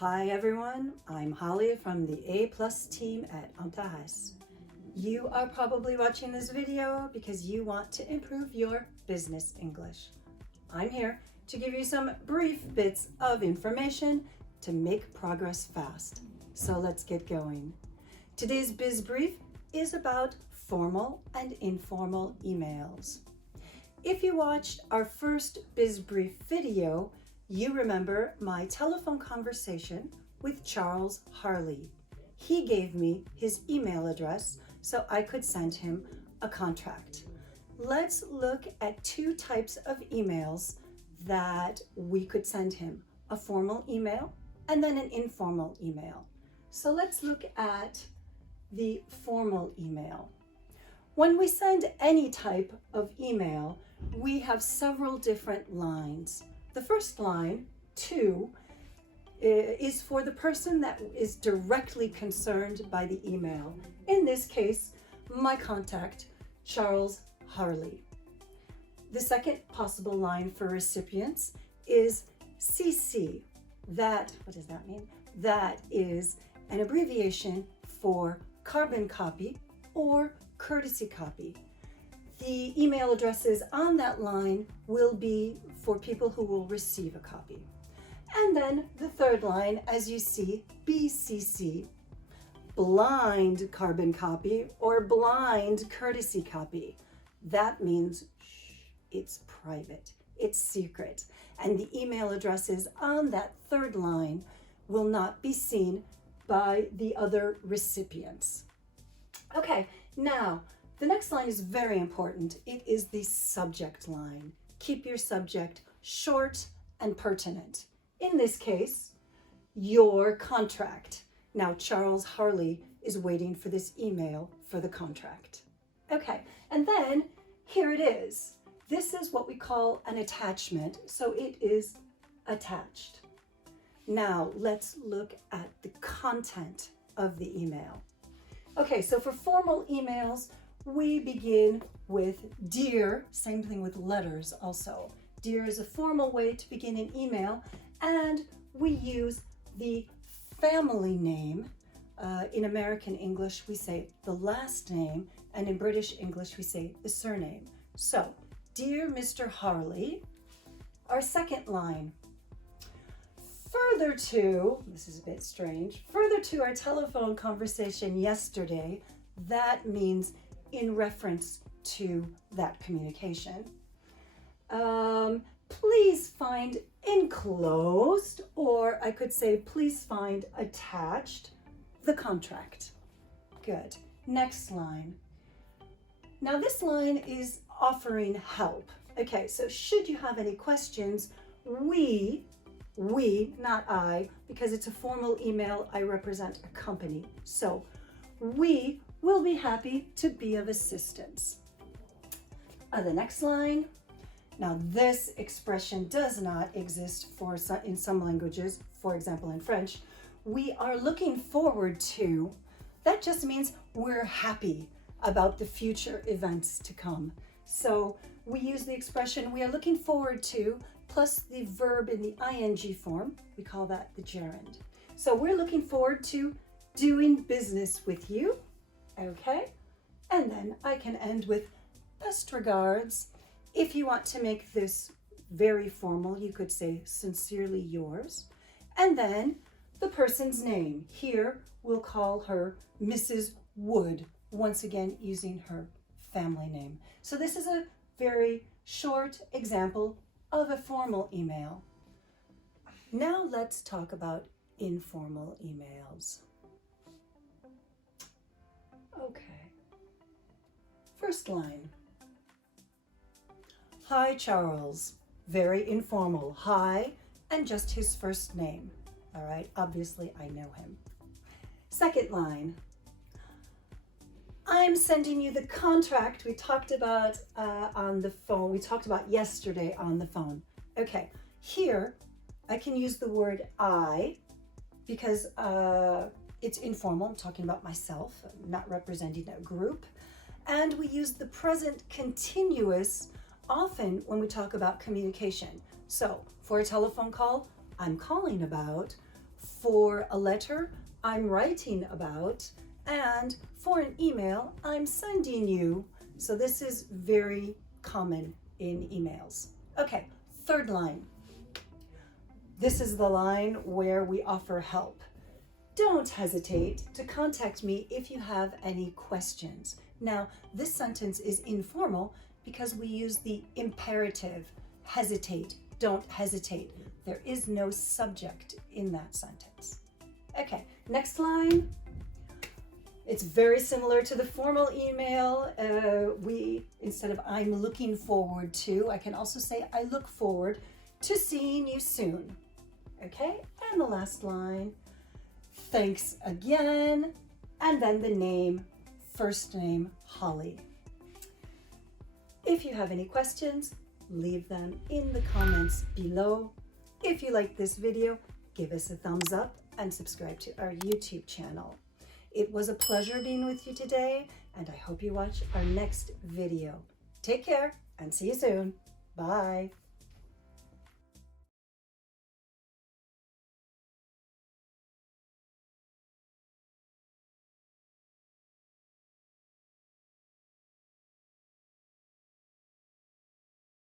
Hi everyone, I'm Holly from the A+ team at Antares. You are probably watching this video because you want to improve your business English. I'm here to give you some brief bits of information to make progress fast. So let's get going. Today's Biz Brief is about formal and informal emails. If you watched our first Biz Brief video, you remember my telephone conversation with Charles Harley. He gave me his email address so I could send him a contract. Let's look at two types of emails that we could send him, a formal email and then an informal email. So let's look at the formal email. When we send any type of email, we have several different lines. The first line, 2, is for the person that is directly concerned by the email. In this case, my contact, Charles Harley. The second possible line for recipients is CC. What does that mean? That is an abbreviation for carbon copy or courtesy copy. The email addresses on that line will be for people who will receive a copy. And then the third line, as you see, BCC, blind carbon copy or blind courtesy copy. That means it's private, it's secret, and the email addresses on that third line will not be seen by the other recipients. Okay, now, the next line is very important. It is the subject line. Keep your subject short and pertinent. In this case, your contract. Now, Charles Harley is waiting for this email for the contract. Okay, and then here it is. This is what we call an attachment, so it is attached. Now, let's look at the content of the email. Okay, so for formal emails, we begin with dear, same thing with letters also. Dear is a formal way to begin an email, and we use the family name. In American English, we say the last name, and in British English, we say the surname. So, dear Mr. Harley, our second line. Further to, this is a bit strange, further to our telephone conversation yesterday, that means in reference to that communication. Please find enclosed, or I could say please find attached, the contract. Good. Next line. Now this line is offering help. Okay, so should you have any questions, we, not I, because it's a formal email, I represent a company. So we will be happy to be of assistance. The next line. Now this expression does not exist in some languages, for example in French. We are looking forward to, that just means we're happy about the future events to come. So we use the expression we are looking forward to plus the verb in the ing form. We call that the gerund. So we're looking forward to doing business with you. Okay, and then I can end with best regards. If you want to make this very formal, you could say sincerely yours. And then the person's name. Here, we'll call her Mrs. Wood, once again using her family name. So this is a very short example of a formal email. Now let's talk about informal emails. Okay. First line. Hi, Charles. Very informal. Hi, and just his first name. All right, obviously I know him. Second line. I'm sending you the contract we talked about on the phone. We talked about yesterday on the phone. Okay, here I can use the word I because it's informal. I'm talking about myself, not representing a group. And we use the present continuous often when we talk about communication. So for a telephone call, I'm calling about. For a letter, I'm writing about, and for an email, I'm sending you. So this is very common in emails. Okay, third line. This is the line where we offer help. Don't hesitate to contact me if you have any questions. Now, this sentence is informal because we use the imperative, hesitate, don't hesitate. There is no subject in that sentence. Okay, next line. It's very similar to the formal email. Instead of I'm looking forward to, I can also say I look forward to seeing you soon. Okay, and the last line, thanks again, and then the name, first name, Holly. If you have any questions, leave them in the comments below. If you like this video, give us a thumbs up and subscribe to our YouTube channel. It was a pleasure being with you today, and I hope you watch our next video. Take care and see you soon. Bye.